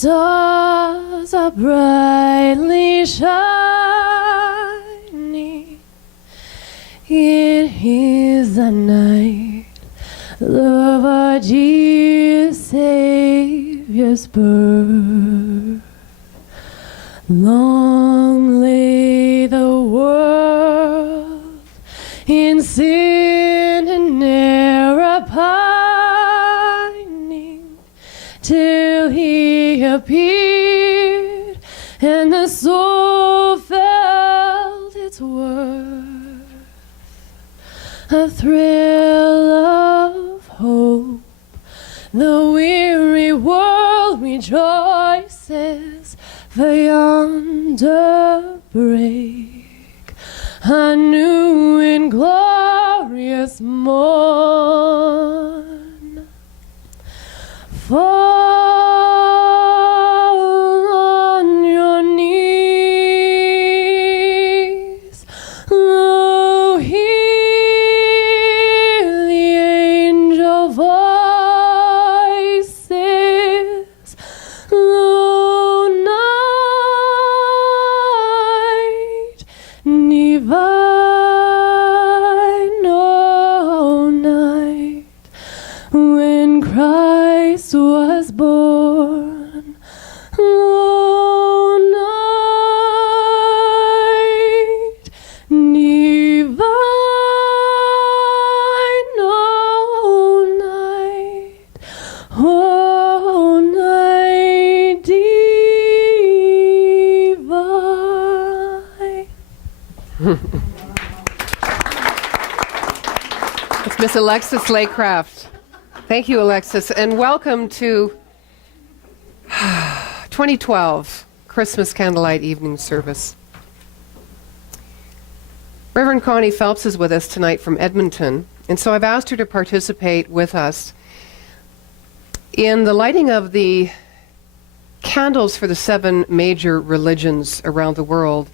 stars are brightly shining. It is the night of our dear Savior's birth. Long lay the world in sin and error pining, till he appeared and the soul felt its worth. A thrill of hope, the weary world rejoices, for yonder break a new and glorious morn. Fall on your knees, lo, hear the angel voices, lo, night divine, oh night, when Christ was born, oh night divine, oh night, oh night divine. It's Miss Alexis Laycraft. Thank you, Alexis, and welcome to 2012 Christmas Candlelight Evening Service. Reverend Connie Phelps is with us tonight from Edmonton, and so I've asked her to participate with us in the lighting of the candles for the 7 major religions around the world.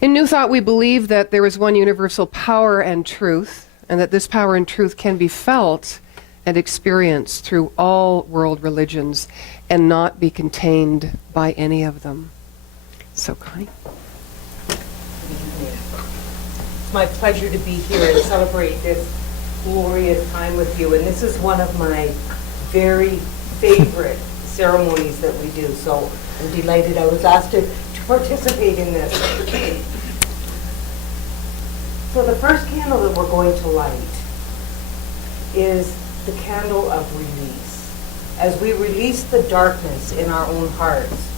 In New Thought, we believe that there is one universal power and truth, and that this power and truth can be felt and experienced through all world religions and not be contained by any of them. So, Connie. It's my pleasure to be here and celebrate this glorious time with you. And this is one of my very favorite ceremonies that we do. So I'm delighted I was asked to participate in this. So the first candle that we're going to light is the candle of release. As we release the darkness in our own hearts,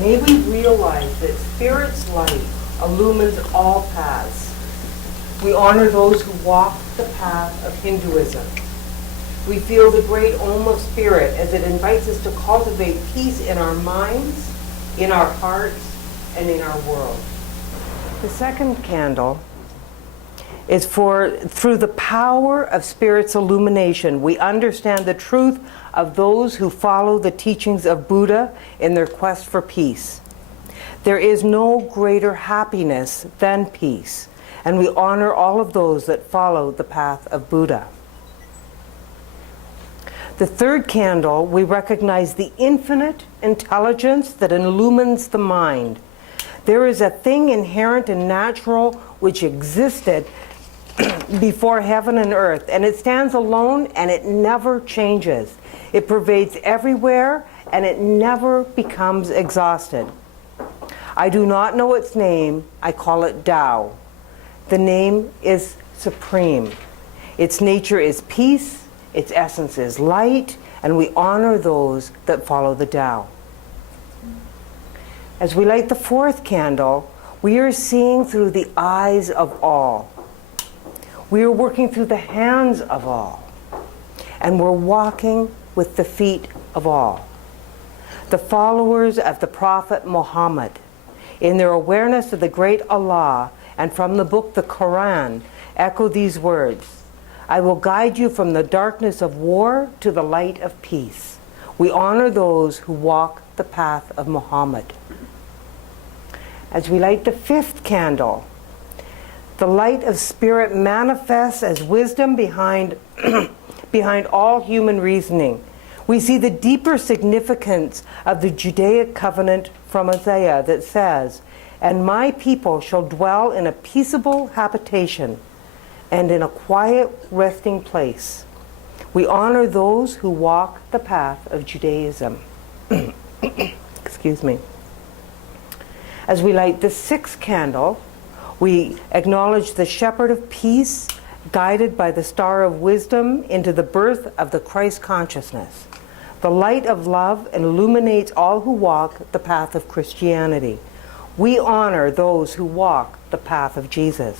may we realize that Spirit's light illumines all paths. We honor those who walk the path of Hinduism. We feel the great Om of Spirit as it invites us to cultivate peace in our minds, in our hearts, and in our world. The second candle is through the power of Spirit's illumination, we understand the truth of those who follow the teachings of Buddha in their quest for peace. There is no greater happiness than peace, and we honor all of those that follow the path of Buddha. The third candle, we recognize the infinite intelligence that illumines the mind. There is a thing inherent and natural which existed before heaven and earth, and it stands alone and it never changes. It pervades everywhere and it never becomes exhausted. I do not know its name. I call it Tao. The name is supreme. Its nature is peace, its essence is light, and we honor those that follow the Tao. As we light the fourth candle, we are seeing through the eyes of all. We are working through the hands of all. And we're walking with the feet of all. The followers of the Prophet Muhammad, in their awareness of the great Allah, and from the book the Quran, echo these words: I will guide you from the darkness of war to the light of peace. We honor those who walk the path of Muhammad. As we light the fifth candle, the light of Spirit manifests as wisdom behind all human reasoning. We see the deeper significance of the Judaic covenant from Isaiah that says, "And my people shall dwell in a peaceable habitation and in a quiet resting place." We honor those who walk the path of Judaism. Excuse me. As we light the sixth candle, we acknowledge the shepherd of peace, guided by the star of wisdom into the birth of the Christ consciousness. The light of love illuminates all who walk the path of Christianity. We honor those who walk the path of Jesus.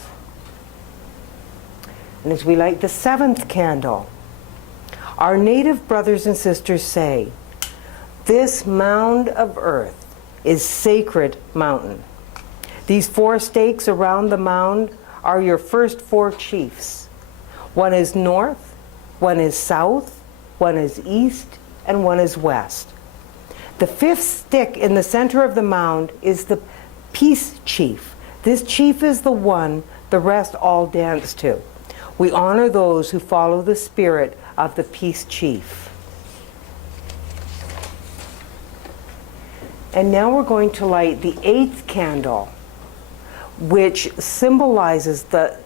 And as we light the seventh candle, our native brothers and sisters say, "This mound of earth is sacred mountain. These 4 stakes around the mound are your first 4 chiefs. One is north, one is south, one is east, and one is west. The 5th stick in the center of the mound is the peace chief. This chief is the one the rest all dance to. We honor those who follow the spirit of the peace chief." And now we're going to light the 8th candle, which symbolizes the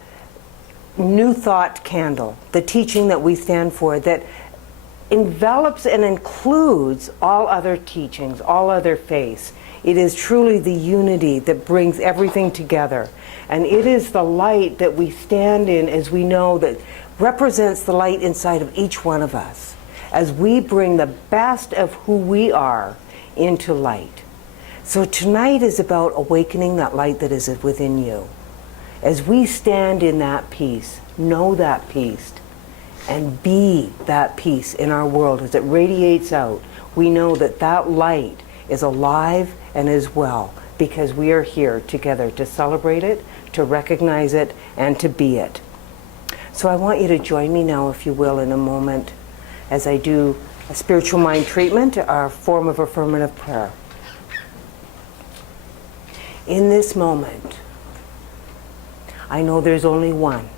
New Thought candle, the teaching that we stand for, that envelops and includes all other teachings, all other faiths. It is truly the unity that brings everything together. And it is the light that we stand in, as we know, that represents the light inside of each one of us, as we bring the best of who we are into light. So tonight is about awakening that light that is within you. As we stand in that peace, know that peace, and be that peace in our world as it radiates out, we know that that light is alive and is well, because we are here together to celebrate it, to recognize it, and to be it. So I want you to join me now, if you will, in a moment, as I do a spiritual mind treatment, our form of affirmative prayer. In this moment, I know there's only one.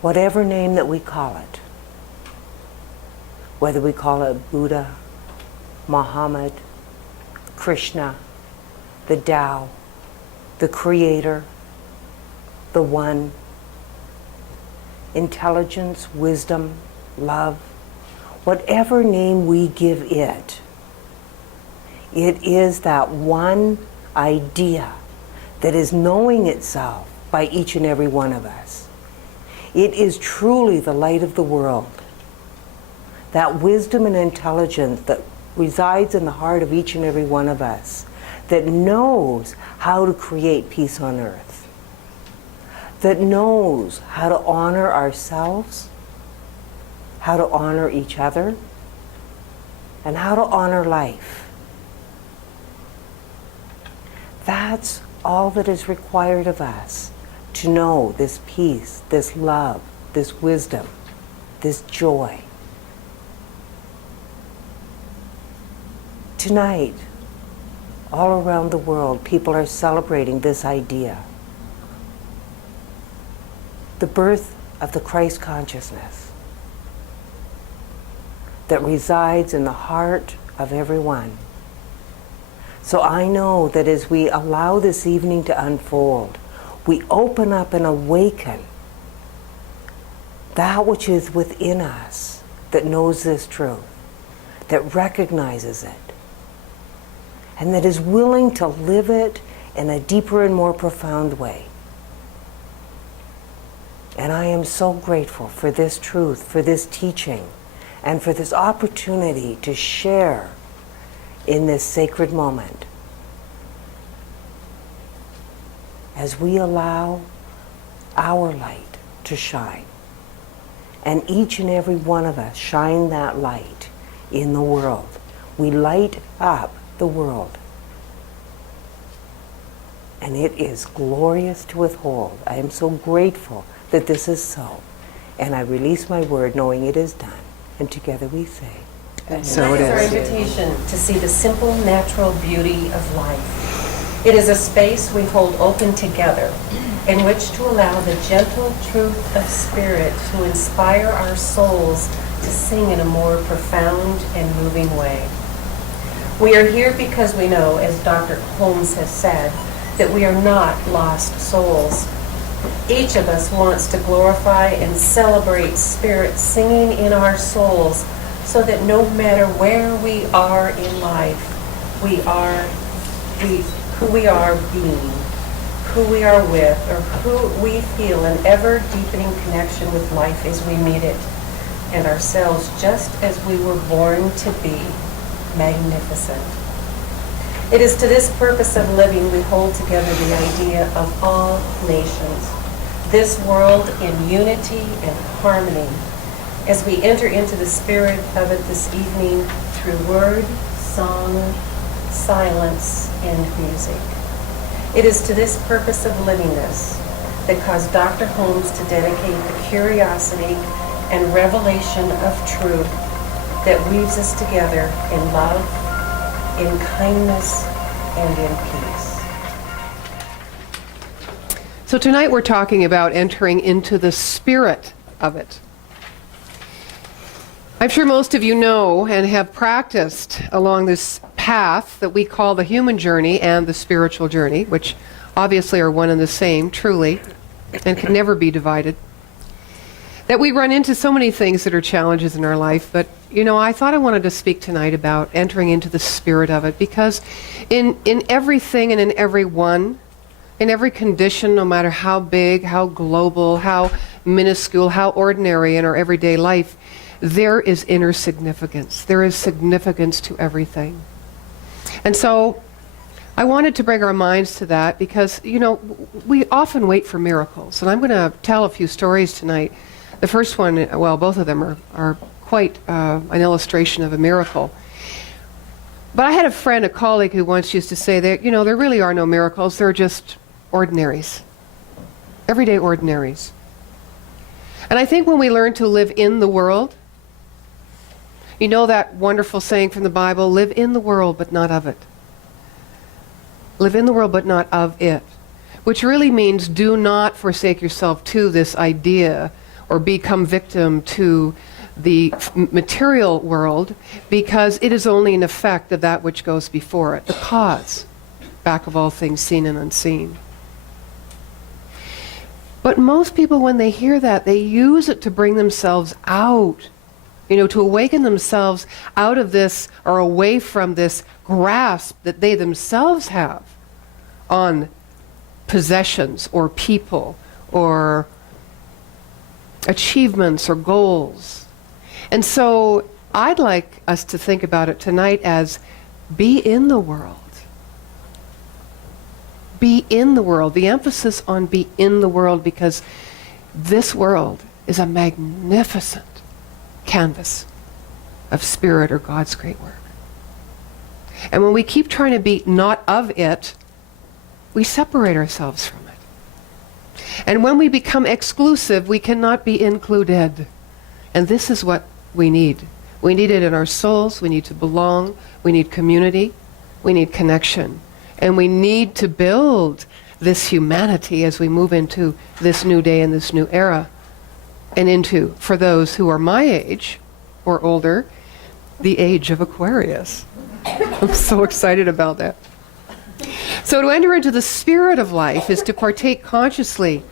Whatever name that we call it, whether we call it Buddha, Muhammad, Krishna, the Tao, the Creator, the One, intelligence, wisdom, love, whatever name we give it, it is that one idea that is knowing itself by each and every one of us. It is truly the light of the world. That wisdom and intelligence that resides in the heart of each and every one of us, that knows how to create peace on earth, that knows how to honor ourselves, how to honor each other, and how to honor life. That's all that is required of us, to know this peace, this love, this wisdom, this joy. Tonight, all around the world, people are celebrating this idea. The birth of the Christ consciousness that resides in the heart of everyone. So I know that as we allow this evening to unfold, we open up and awaken that which is within us that knows this truth, that recognizes it, and that is willing to live it in a deeper and more profound way. And I am so grateful for this truth, for this teaching, and for this opportunity to share in this sacred moment, as we allow our light to shine, and each and every one of us shine that light in the world. We light up the world, and it is glorious to withhold. I am so grateful that this is so, and I release my word knowing it is done, and together we say, So it That is our is. invitation to see the simple, natural beauty of life. It is a space we hold open together in which to allow the gentle truth of spirit to inspire our souls to sing in a more profound and moving way. We are here because we know, as Dr. Holmes has said, that we are not lost souls. Each of us wants to glorify and celebrate spirit singing in our souls so that no matter where we are in life, who we are being, who we are with, or who we feel an ever-deepening connection with life as we meet it, and ourselves just as we were born to be, magnificent. It is to this purpose of living we hold together the idea of all nations, this world in unity and harmony, as we enter into the spirit of it this evening through word, song, silence, and music. It is to this purpose of living this that caused Dr. Holmes to dedicate the curiosity and revelation of truth that weaves us together in love, in kindness, and in peace. So tonight we're talking about entering into the spirit of it. I'm sure most of you know and have practiced along this path that we call the human journey and the spiritual journey, which obviously are one and the same, truly, and can never be divided. That we run into so many things that are challenges in our life, but I thought I wanted to speak tonight about entering into the spirit of it, because in everything and in everyone, in every condition, no matter how big, how global, how minuscule, how ordinary in our everyday life, there is inner significance. There is significance to everything. And so I wanted to bring our minds to that because, we often wait for miracles. And I'm going to tell a few stories tonight. The first one, well, both of them are quite an illustration of a miracle. But I had a friend, a colleague, who once used to say that, there really are no miracles. They're just ordinaries. Everyday ordinaries. And I think when we learn to live in the world, that wonderful saying from the Bible, live in the world but not of it. Live in the world but not of it. Which really means do not forsake yourself to this idea or become victim to the material world, because it is only an effect of that which goes before it, the cause, back of all things seen and unseen. But most people, when they hear that, they use it to bring themselves out, to awaken themselves out of this or away from this grasp that they themselves have on possessions or people or achievements or goals. And so I'd like us to think about it tonight as be in the world. Be in the world. The emphasis on be in the world, because this world is a magnificent canvas of spirit or God's great work. And when we keep trying to be not of it, we separate ourselves from it. And when we become exclusive, we cannot be included. And this is what we need. We need it in our souls. We need to belong. We need community. We need connection. And we need to build this humanity as we move into this new day and this new era. And into, for those who are my age or older, the age of Aquarius. I'm so excited about that. So to enter into the spirit of life is to partake consciously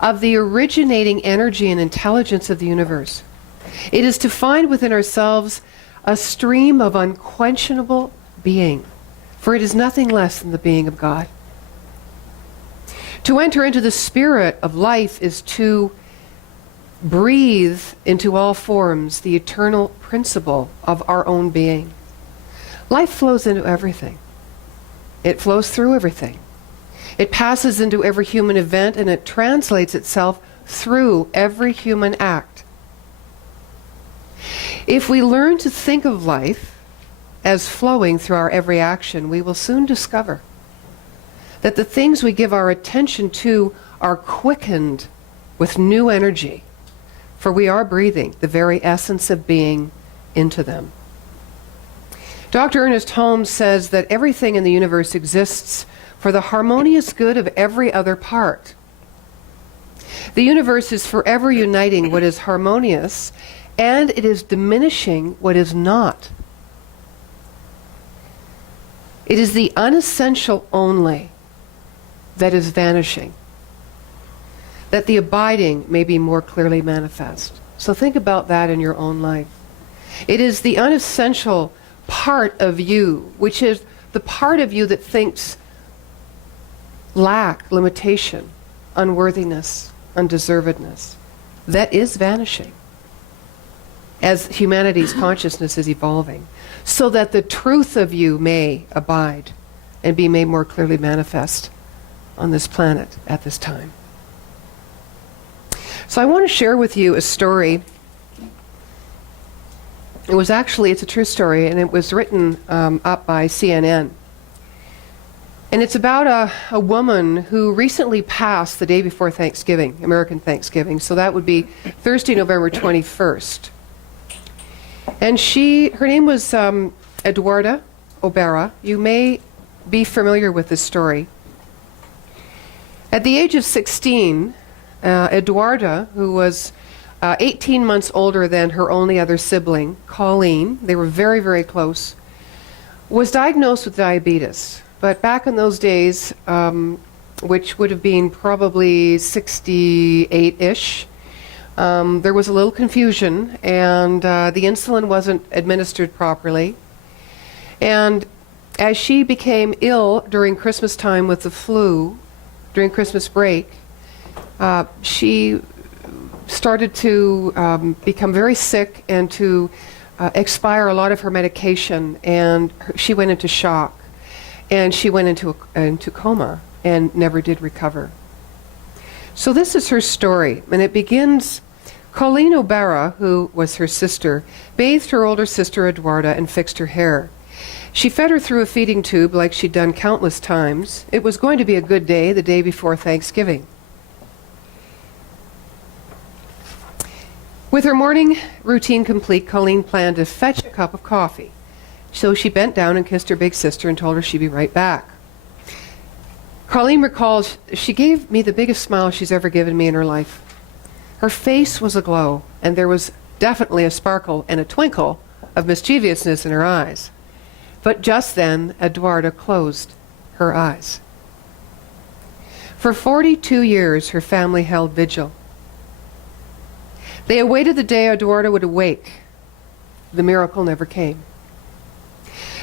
of the originating energy and intelligence of the universe. It is to find within ourselves a stream of unquenchable being, for it is nothing less than the being of God. To enter into the spirit of life is to breathe into all forms the eternal principle of our own being. Life flows into everything. It flows through everything. It passes into every human event, and it translates itself through every human act. If we learn to think of life as flowing through our every action, we will soon discover that the things we give our attention to are quickened with new energy, for we are breathing the very essence of being into them. Dr. Ernest Holmes says that everything in the universe exists for the harmonious good of every other part. The universe is forever uniting what is harmonious, and it is diminishing what is not. It is the unessential only that is vanishing, that the abiding may be more clearly manifest. So think about that in your own life. It is the unessential part of you, which is the part of you that thinks lack, limitation, unworthiness, undeservedness, that is vanishing as humanity's consciousness is evolving, so that the truth of you may abide and be made more clearly manifest on this planet at this time. So I want to share with you a story. It's a true story, and it was written up by CNN. And it's about a woman who recently passed the day before Thanksgiving, American Thanksgiving. So that would be Thursday, November 21st. And her name was Eduarda Obera. You may be familiar with this story. At the age of 16, Eduarda, who was 18 months older than her only other sibling, Colleen, they were very, very close, was diagnosed with diabetes. But back in those days, which would have been probably 68-ish, there was a little confusion, and the insulin wasn't administered properly. And as she became ill during Christmas time with the flu, during Christmas break, she started to become very sick and to expire a lot of her medication, and she went into shock. And she went into coma and never did recover. So this is her story, and it begins, Colleen Obera, who was her sister, bathed her older sister Eduarda and fixed her hair. She fed her through a feeding tube like she'd done countless times. It was going to be a good day, the day before Thanksgiving. With her morning routine complete, Colleen planned to fetch a cup of coffee. So she bent down and kissed her big sister and told her she'd be right back. Colleen recalls, she gave me the biggest smile she's ever given me in her life. Her face was aglow, and there was definitely a sparkle and a twinkle of mischievousness in her eyes. But just then, Eduarda closed her eyes. For 42 years, her family held vigil. They awaited the day Eduarda would awake. The miracle never came.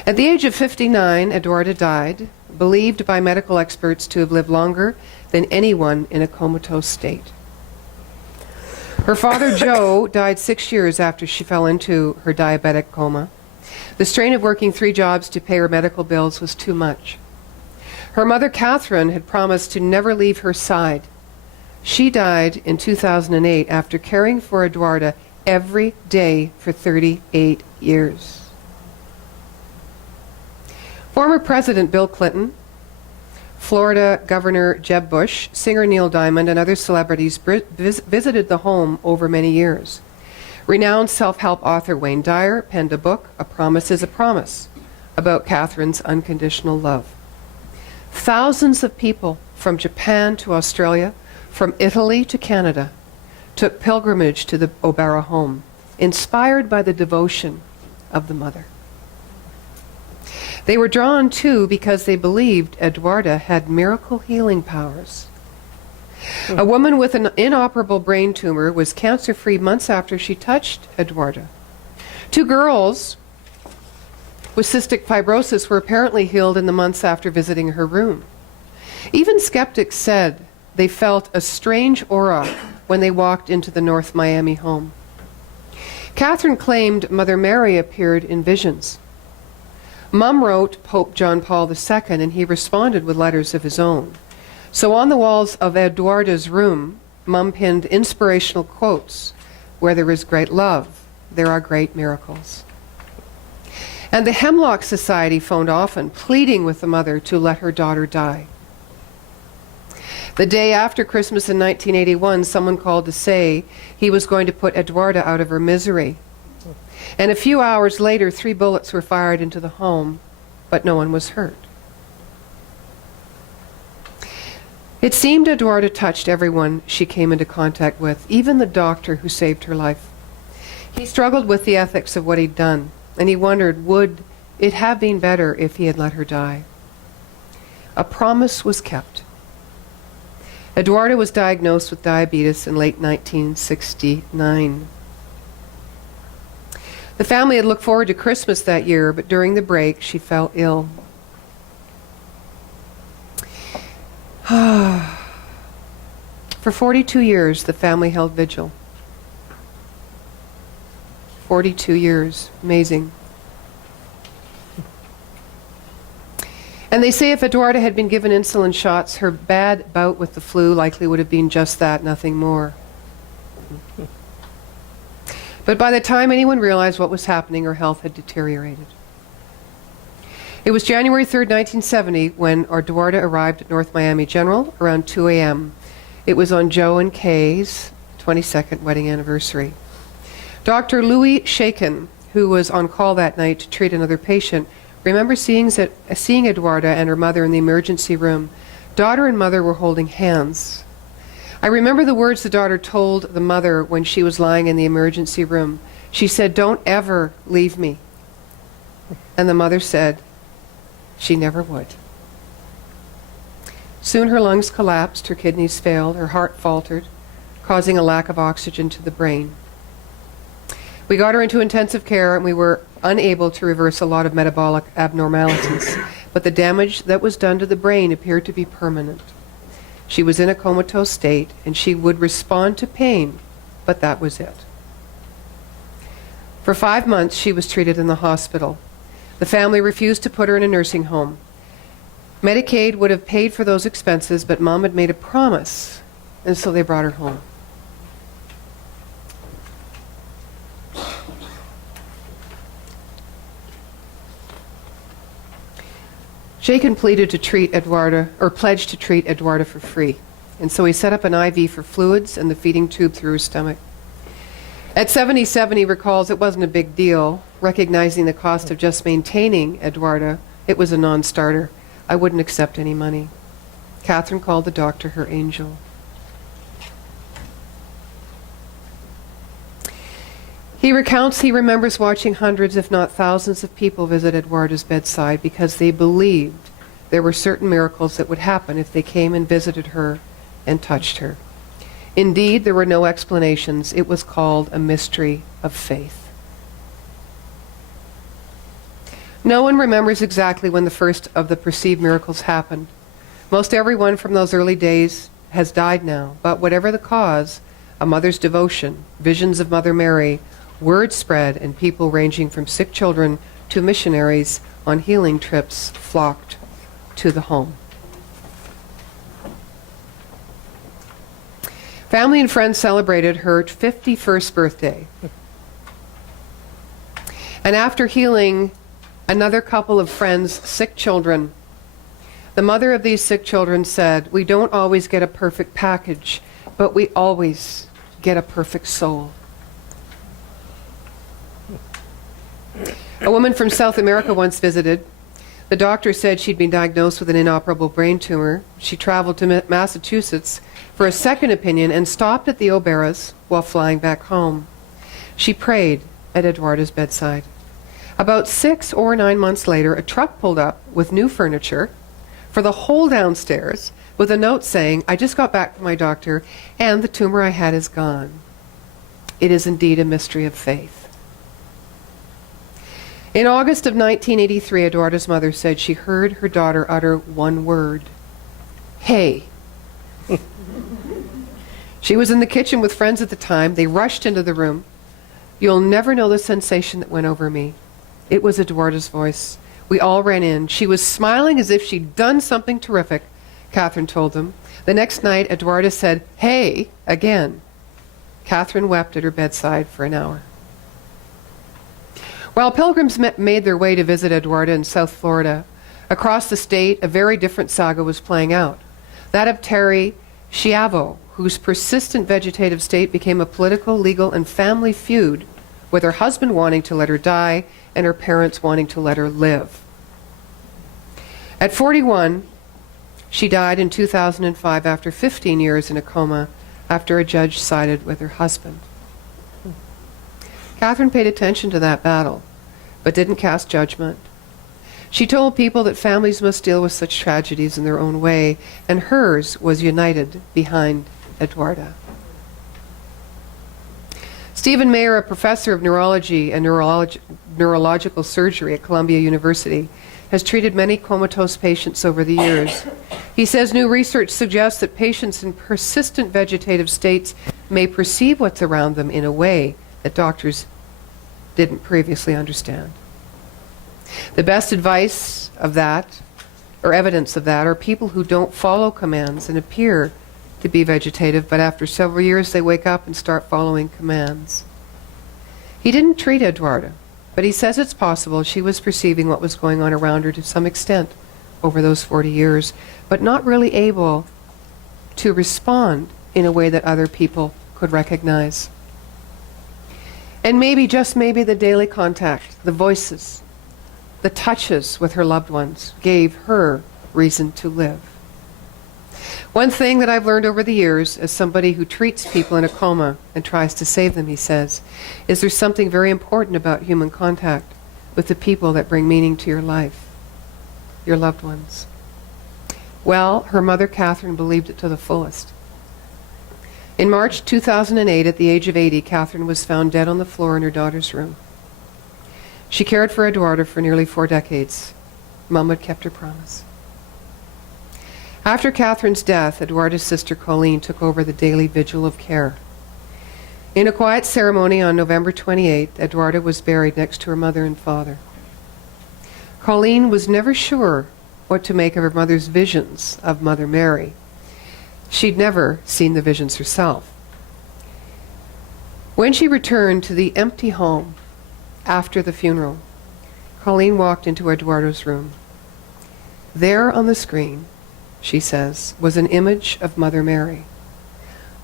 At the age of 59, Eduarda died, believed by medical experts to have lived longer than anyone in a comatose state. Her father, Joe, died 6 years after she fell into her diabetic coma. The strain of working 3 jobs to pay her medical bills was too much. Her mother, Catherine, had promised to never leave her side. She died in 2008 after caring for Eduarda every day for 38 years. Former President Bill Clinton, Florida Governor Jeb Bush, singer Neil Diamond, and other celebrities visited the home over many years. Renowned self-help author Wayne Dyer penned a book, A Promise is a Promise, about Catherine's unconditional love. Thousands of people from Japan to Australia, from Italy to Canada, took pilgrimage to the Obera home, inspired by the devotion of the mother. They were drawn, too, because they believed Eduarda had miracle healing powers. A woman with an inoperable brain tumor was cancer-free months after she touched Eduarda. 2 girls with cystic fibrosis were apparently healed in the months after visiting her room. Even skeptics said they felt a strange aura when they walked into the North Miami home. Catherine claimed Mother Mary appeared in visions. Mum wrote Pope John Paul II, and he responded with letters of his own. So on the walls of Eduarda's room, Mum pinned inspirational quotes, "Where there is great love, there are great miracles." And the Hemlock Society phoned often, pleading with the mother to let her daughter die. The day after Christmas in 1981, someone called to say he was going to put Eduarda out of her misery. And a few hours later, 3 bullets were fired into the home, but no one was hurt. It seemed Eduardo touched everyone she came into contact with, even the doctor who saved her life. He struggled with the ethics of what he'd done, and he wondered, would it have been better if he had let her die? A promise was kept. Eduardo was diagnosed with diabetes in late 1969. The family had looked forward to Christmas that year, but during the break, she fell ill. For 42 years, the family held vigil. 42 years. Amazing. And they say if Eduarda had been given insulin shots, her bad bout with the flu likely would have been just that, nothing more. But by the time anyone realized what was happening, her health had deteriorated. It was January 3rd, 1970, when Eduarda arrived at North Miami General around 2 a.m. It was on Joe and Kay's 22nd wedding anniversary. Dr. Louis Shaken, who was on call that night to treat another patient, remembers seeing Eduarda and her mother in the emergency room. Daughter and mother were holding hands. I remember the words the daughter told the mother when she was lying in the emergency room. She said, "Don't ever leave me." And the mother said she never would. Soon her lungs collapsed, her kidneys failed, her heart faltered, causing a lack of oxygen to the brain. We got her into intensive care, and we were unable to reverse a lot of metabolic abnormalities, but the damage that was done to the brain appeared to be permanent. She was in a comatose state, and she would respond to pain, but that was it. For 5 months, she was treated in the hospital. The family refused to put her in a nursing home. Medicaid would have paid for those expenses, but Mom had made a promise, and so they brought her home. Shaken pleaded to treat Eduarda, or pledged to treat Eduarda for free. And so he set up an IV for fluids and the feeding tube through her stomach. At 77, he recalls it wasn't a big deal. Recognizing the cost of just maintaining Eduarda, it was a non-starter. I wouldn't accept any money. Catherine called the doctor her angel. He recounts he remembers watching hundreds, if not thousands, of people visit Eduarda's bedside because they believed there were certain miracles that would happen if they came and visited her and touched her. Indeed, there were no explanations. It was called a mystery of faith. No one remembers exactly when the first of the perceived miracles happened. Most everyone from those early days has died now, but whatever the cause, a mother's devotion, visions of Mother Mary, word spread, and people ranging from sick children to missionaries on healing trips flocked to the home. Family and friends celebrated her 51st birthday. And after healing another couple of friends' sick children, the mother of these sick children said, "We don't always get a perfect package, but we always get a perfect soul." A woman from South America once visited. The doctor said she'd been diagnosed with an inoperable brain tumor. She traveled to Massachusetts for a second opinion and stopped at the Oberas while flying back home. She prayed at Eduarda's bedside. About 6 or 9 months later, a truck pulled up with new furniture for the whole downstairs with a note saying, "I just got back from my doctor and the tumor I had is gone." It is indeed a mystery of faith. In August of 1983, Eduarda's mother said she heard her daughter utter one word, "Hey." She was in the kitchen with friends at the time. They rushed into the room. "You'll never know the sensation that went over me." It was Eduarda's voice. We all ran in. She was smiling as if she'd done something terrific, Catherine told them. The next night, Eduarda said, "Hey," again. Catherine wept at her bedside for an hour. While pilgrims made their way to visit Eduarda in South Florida, across the state, a very different saga was playing out. That of Terry Schiavo, whose persistent vegetative state became a political, legal, and family feud with her husband wanting to let her die and her parents wanting to let her live. At 41, she died in 2005 after 15 years in a coma after a judge sided with her husband. Catherine paid attention to that battle, but didn't cast judgment. She told people that families must deal with such tragedies in their own way, and hers was united behind Eduarda. Stephen Mayer, a professor of neurology and neurological surgery at Columbia University, has treated many comatose patients over the years. He says new research suggests that patients in persistent vegetative states may perceive what's around them in a way that doctors didn't previously understand. The best advice of that, or evidence of that, are people who don't follow commands and appear to be vegetative, but after several years they wake up and start following commands. He didn't treat Eduarda, but he says it's possible she was perceiving what was going on around her to some extent over those 40 years, but not really able to respond in a way that other people could recognize. And maybe, just maybe, the daily contact, the voices, the touches with her loved ones gave her reason to live. One thing that I've learned over the years, as somebody who treats people in a coma and tries to save them, he says, is there's something very important about human contact with the people that bring meaning to your life, your loved ones. Well, her mother, Catherine, believed it to the fullest. In March 2008, at the age of 80, Catherine was found dead on the floor in her daughter's room. She cared for Eduarda for nearly 4 decades. Mom had kept her promise. After Catherine's death, Eduarda's sister Colleen took over the daily vigil of care. In a quiet ceremony on November 28th, Eduarda was buried next to her mother and father. Colleen was never sure what to make of her mother's visions of Mother Mary. She'd never seen the visions herself. When she returned to the empty home after the funeral, Colleen walked into Eduardo's room. There on the screen, she says, was an image of Mother Mary,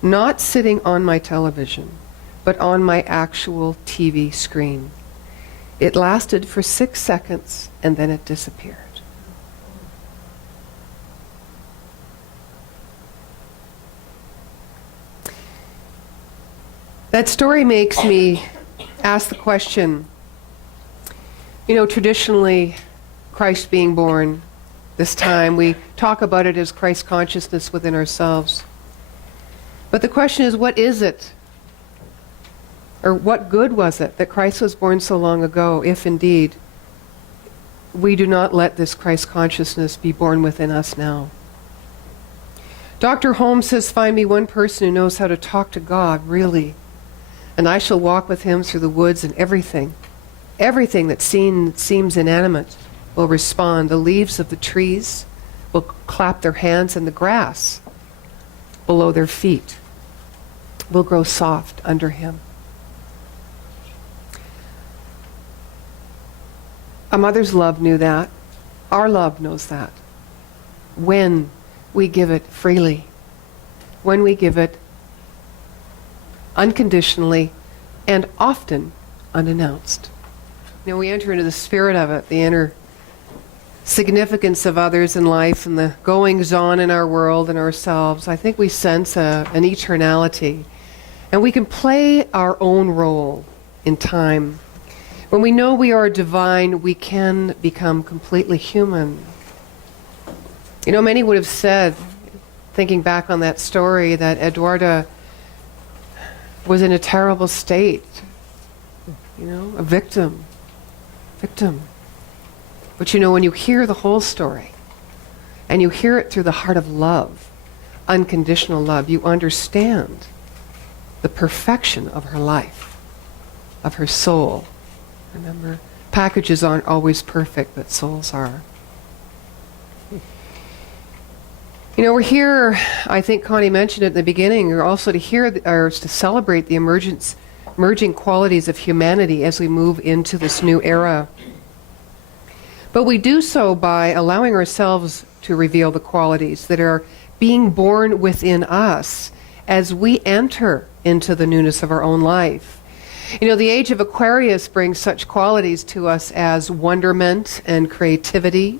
not sitting on my television, but on my actual TV screen. It lasted for 6 seconds, and then it disappeared. That story makes me ask the question, traditionally, Christ being born, this time we talk about it as Christ consciousness within ourselves. But the question is, what is it? Or what good was it that Christ was born so long ago, if indeed we do not let this Christ consciousness be born within us now? Dr. Holmes says, find me one person who knows how to talk to God, really, and I shall walk with him through the woods, and everything that seems inanimate will respond. The leaves of the trees will clap their hands, and the grass below their feet will grow soft under him. A mother's love knew that. Our love knows that. When we give it freely, when we give it unconditionally and often unannounced. We enter into the spirit of it, the inner significance of others in life and the goings on in our world and ourselves. I think we sense an eternality, and we can play our own role in time. When we know we are divine, we can become completely human. Many would have said, thinking back on that story, that Eduarda was in a terrible state, a victim. But when you hear the whole story, and you hear it through the heart of love, unconditional love, you understand the perfection of her life, of her soul. Remember, packages aren't always perfect, but souls are. We're here, I think Connie mentioned it in the beginning, or also to celebrate the emerging qualities of humanity as we move into this new era. But we do so by allowing ourselves to reveal the qualities that are being born within us as we enter into the newness of our own life. You know, the age of Aquarius brings such qualities to us as wonderment and creativity,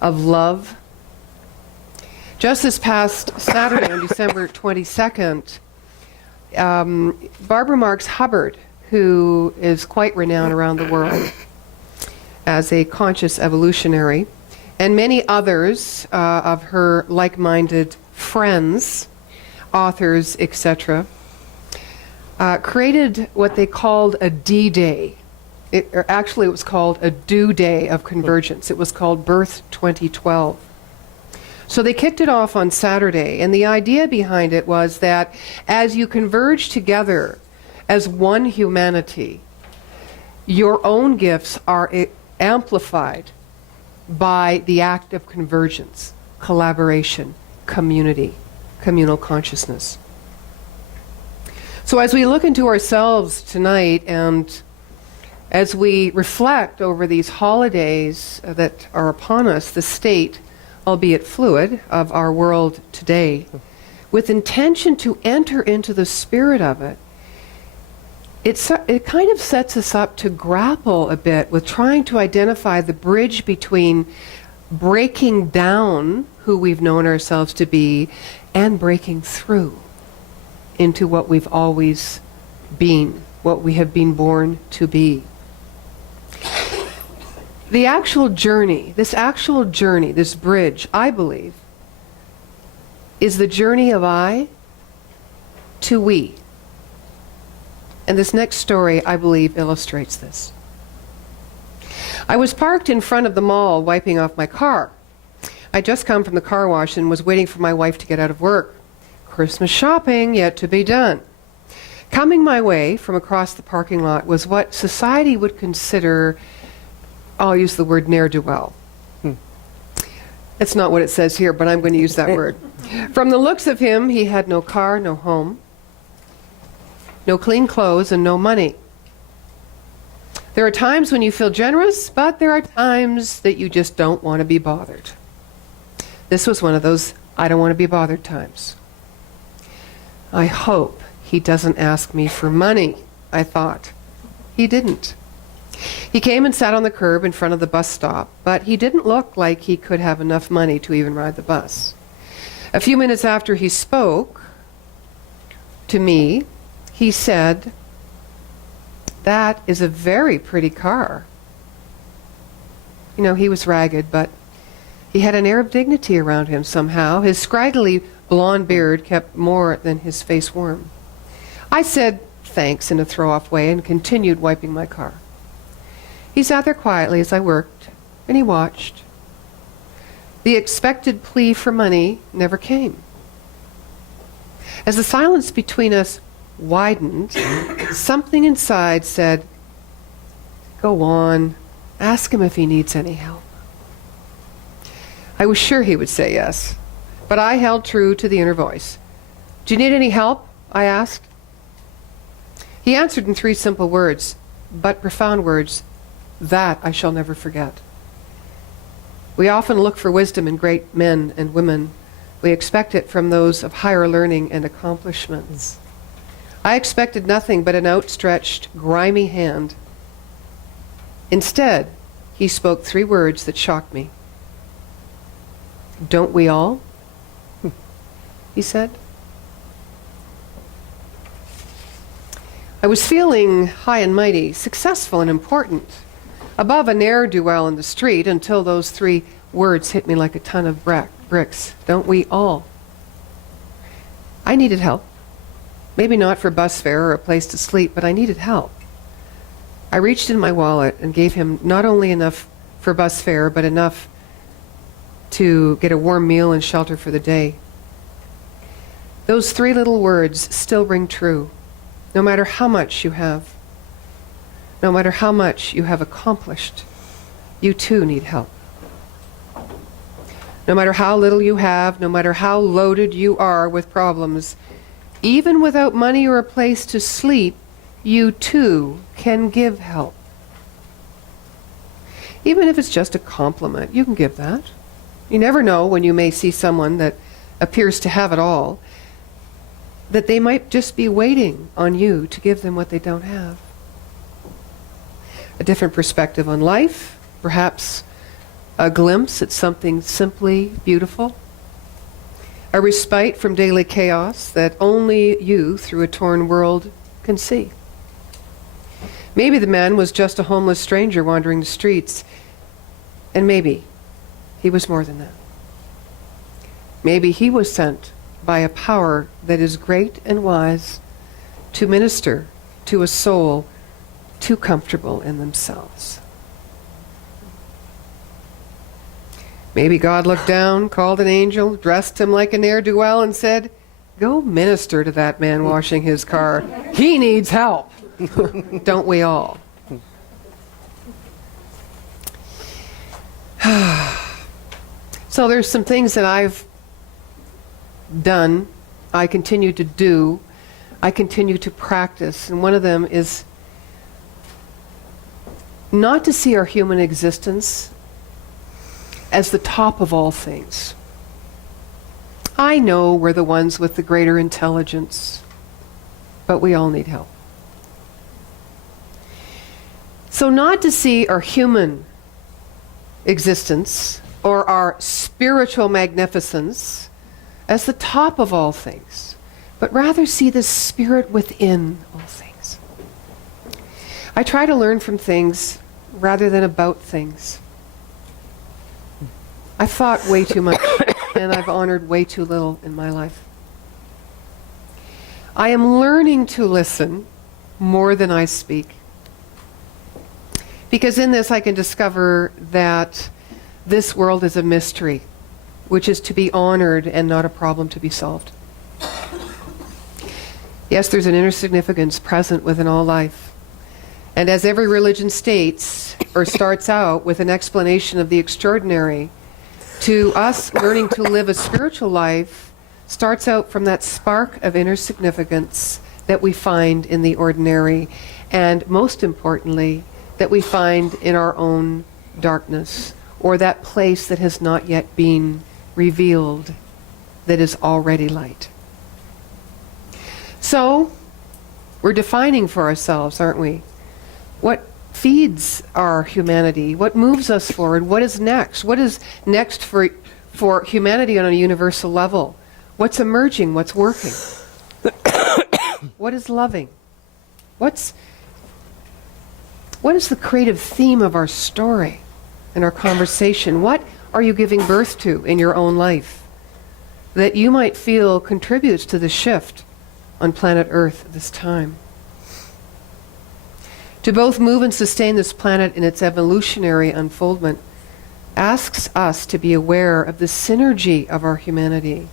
of love. Just this past Saturday, on December 22nd, Barbara Marx Hubbard, who is quite renowned around the world as a conscious evolutionary, and many others of her like-minded friends, authors, etc., created what they called a D-Day. Actually, it was called a Do Day of Convergence. It was called Birth 2012. So they kicked it off on Saturday, and the idea behind it was that as you converge together as one humanity, your own gifts are amplified by the act of convergence, collaboration, community, communal consciousness. So as we look into ourselves tonight, and as we reflect over these holidays that are upon us, the state, albeit fluid, of our world today, with intention to enter into the spirit of it, it kind of sets us up to grapple a bit with trying to identify the bridge between breaking down who we've known ourselves to be and breaking through into what we've always been, what we have been born to be. The actual journey, this bridge, I believe, is the journey of I to we. And this next story, I believe, illustrates this. I was parked in front of the mall wiping off my car. I'd just come from the car wash and was waiting for my wife to get out of work. Christmas shopping yet to be done. Coming my way from across the parking lot was what society would consider, I'll use the word ne'er-do-well. It's not what it says here, but I'm going to use that word. From the looks of him, he had no car, no home, no clean clothes, and no money. There are times when you feel generous, but there are times that you just don't want to be bothered. This was one of those I don't want to be bothered times. I hope he doesn't ask me for money, I thought. He didn't. He came and sat on the curb in front of the bus stop, but he didn't look like he could have enough money to even ride the bus. A few minutes after he spoke to me, he said, "That is a very pretty car." You know, he was ragged, but he had an air of dignity around him somehow. His scraggly blonde beard kept more than his face warm. I said thanks in a throw-off way and continued wiping my car. He sat there quietly as I worked, and he watched. The expected plea for money never came. As the silence between us widened, something inside said, "Go on, ask him if he needs any help." I was sure he would say yes, but I held true to the inner voice. "Do you need any help?" I asked. He answered in 3 simple words, but profound words that I shall never forget. We often look for wisdom in great men and women. We expect it from those of higher learning and accomplishments. I expected nothing but an outstretched, grimy hand. Instead, he spoke 3 words that shocked me. "Don't we all?" he said. I was feeling high and mighty, successful and important, above a ne'er-do-well in the street until those 3 words hit me like a ton of bricks. Don't we all? I needed help. Maybe not for bus fare or a place to sleep, but I needed help. I reached in my wallet and gave him not only enough for bus fare, but enough to get a warm meal and shelter for the day. Those 3 little words still ring true, no matter how much you have. No matter how much you have accomplished, you too need help. No matter how little you have, no matter how loaded you are with problems, even without money or a place to sleep, you too can give help. Even if it's just a compliment, you can give that. You never know when you may see someone that appears to have it all. that they might just be waiting on you to give them what they don't have. A different perspective on life, perhaps a glimpse at something simply beautiful. A respite from daily chaos that only you, through a torn world, can see. Maybe the man was just a homeless stranger wandering the streets, and maybe he was more than that. Maybe he was sent by a power that is great and wise to minister to a soul too comfortable in themselves. Maybe God looked down, called an angel, dressed him like a ne'er-do-well, and said, "Go minister to that man washing his car. He needs help." Don't we all? So there's some things that I've done, I continue to do, I continue to practice, and one of them is not to see our human existence as the top of all things. I know we're the ones with the greater intelligence, but we all need help. So not to see our human existence or our spiritual magnificence as the top of all things, but rather see the spirit within all things. I try to learn from things rather than about things. I've thought way too much, and I've honored way too little in my life. I am learning to listen more than I speak, because in this I can discover that this world is a mystery, which is to be honored and not a problem to be solved. Yes, there's an inner significance present within all life. And as every religion states, or starts out with an explanation of the extraordinary, to us, learning to live a spiritual life starts out from that spark of inner significance that we find in the ordinary, and most importantly, that we find in our own darkness, or that place that has not yet been revealed, that is already light. So, we're defining for ourselves, aren't we? What feeds our humanity? What moves us forward? What is next? What is next for humanity on a universal level? What's emerging? What's working? What is loving? What is the creative theme of our story and our conversation? What are you giving birth to in your own life that you might feel contributes to the shift on planet Earth at this time? To both move and sustain this planet in its evolutionary unfoldment asks us to be aware of the synergy of our humanity.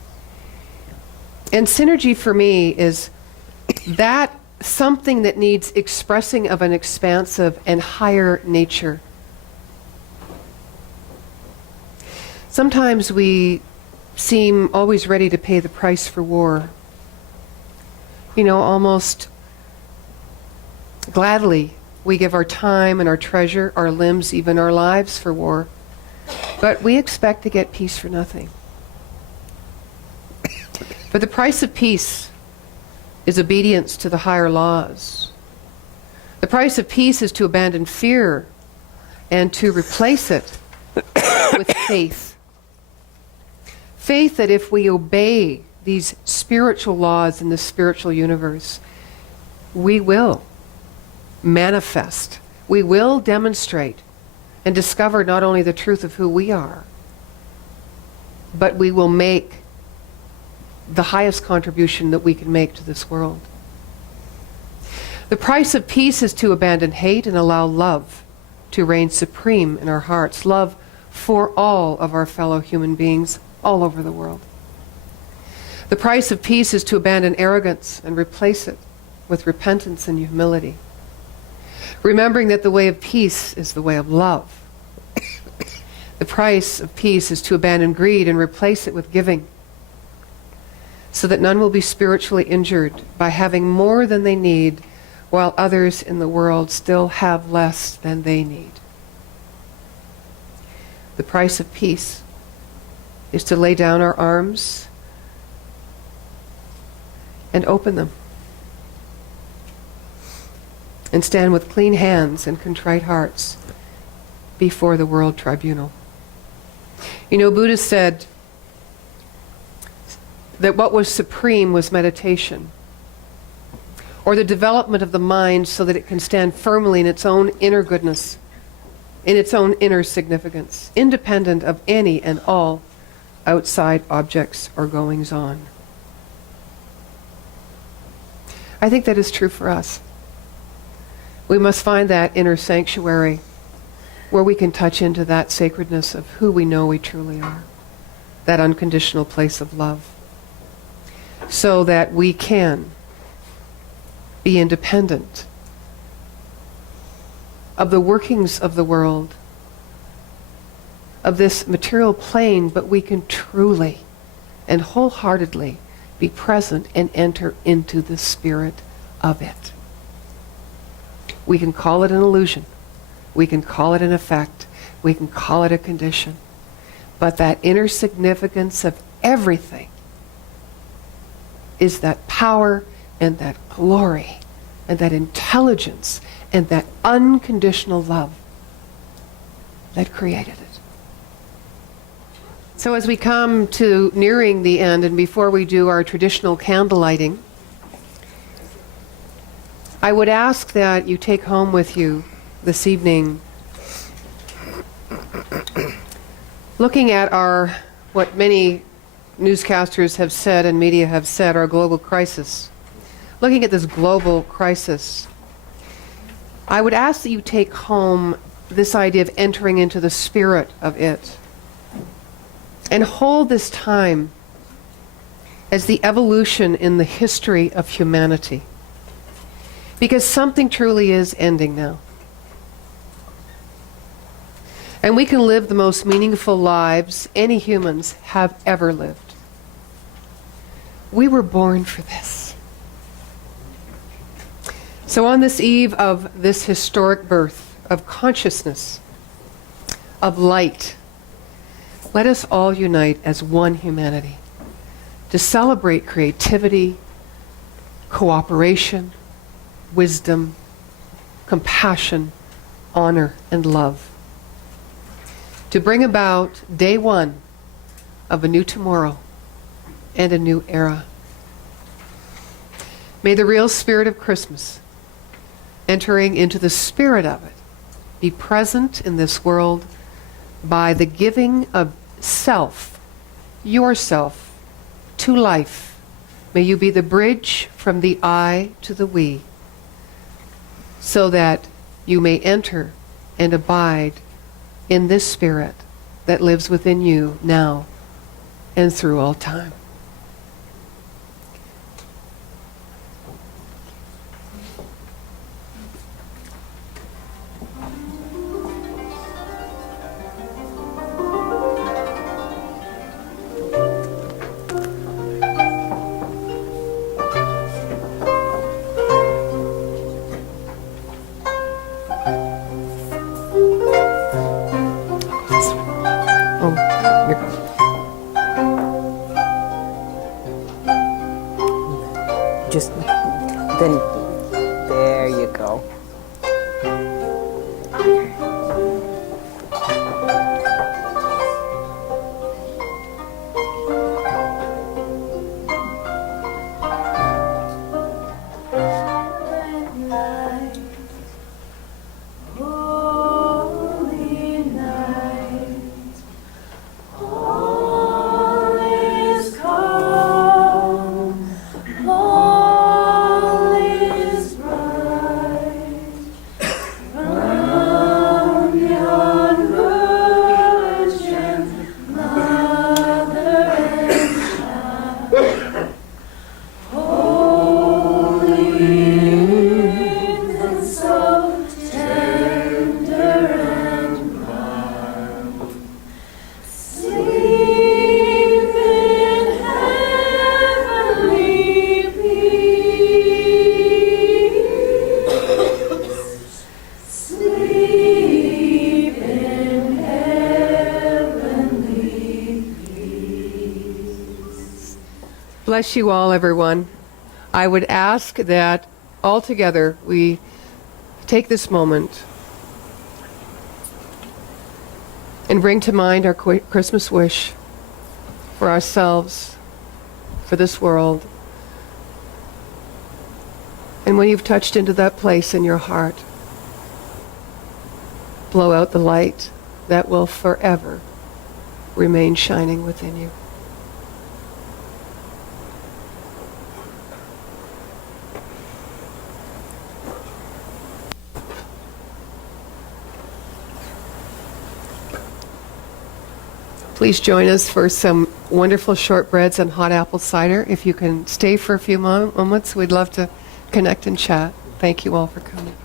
And synergy for me is that something that needs expressing of an expansive and higher nature. Sometimes we seem always ready to pay the price for war. You know, almost gladly we give our time and our treasure, our limbs, even our lives for war. But we expect to get peace for nothing. But the price of peace is obedience to the higher laws. The price of peace is to abandon fear and to replace it with faith. Faith that if we obey these spiritual laws in the spiritual universe, we will manifest, we will demonstrate and discover not only the truth of who we are, but we will make the highest contribution that we can make to this world. The price of peace is to abandon hate and allow love to reign supreme in our hearts. Love for all of our fellow human beings all over the world. The price of peace is to abandon arrogance and replace it with repentance and humility. Remembering that the way of peace is the way of love. The price of peace is to abandon greed and replace it with giving, so that none will be spiritually injured by having more than they need, while others in the world still have less than they need. The price of peace is to lay down our arms and open them. And stand with clean hands and contrite hearts before the world tribunal. You know, Buddha said that what was supreme was meditation, or the development of the mind so that it can stand firmly in its own inner goodness, in its own inner significance, independent of any and all outside objects or goings on. I think that is true for us. We must find that inner sanctuary where we can touch into that sacredness of who we know we truly are, that unconditional place of love, so that we can be independent of the workings of the world, of this material plane, but we can truly and wholeheartedly be present and enter into the spirit of it. We can call it an illusion. We can call it an effect. We can call it a condition. But that inner significance of everything is that power and that glory and that intelligence and that unconditional love that created it. So as we come to nearing the end, and before we do our traditional candle lighting, I would ask that you take home with you this evening, looking at what many newscasters have said and media have said, our global crisis. Looking at this global crisis, I would ask that you take home this idea of entering into the spirit of it, and hold this time as the evolution in the history of humanity. Because something truly is ending now. And we can live the most meaningful lives any humans have ever lived. We were born for this. So on this eve of this historic birth of consciousness, of light, let us all unite as one humanity to celebrate creativity, cooperation, wisdom, compassion, honor, and love. To bring about day one of a new tomorrow and a new era. May the real spirit of Christmas, entering into the spirit of it, be present in this world by the giving of self, yourself, to life. May you be the bridge from the I to the we, so that you may enter and abide in this spirit that lives within you now and through all time. Just then, there you go. Bless you all, everyone. I would ask that all together we take this moment and bring to mind our Christmas wish for ourselves, for this world. And when you've touched into that place in your heart, blow out the light that will forever remain shining within you. Please join us for some wonderful shortbreads and hot apple cider. If you can stay for a few moments, we'd love to connect and chat. Thank you all for coming.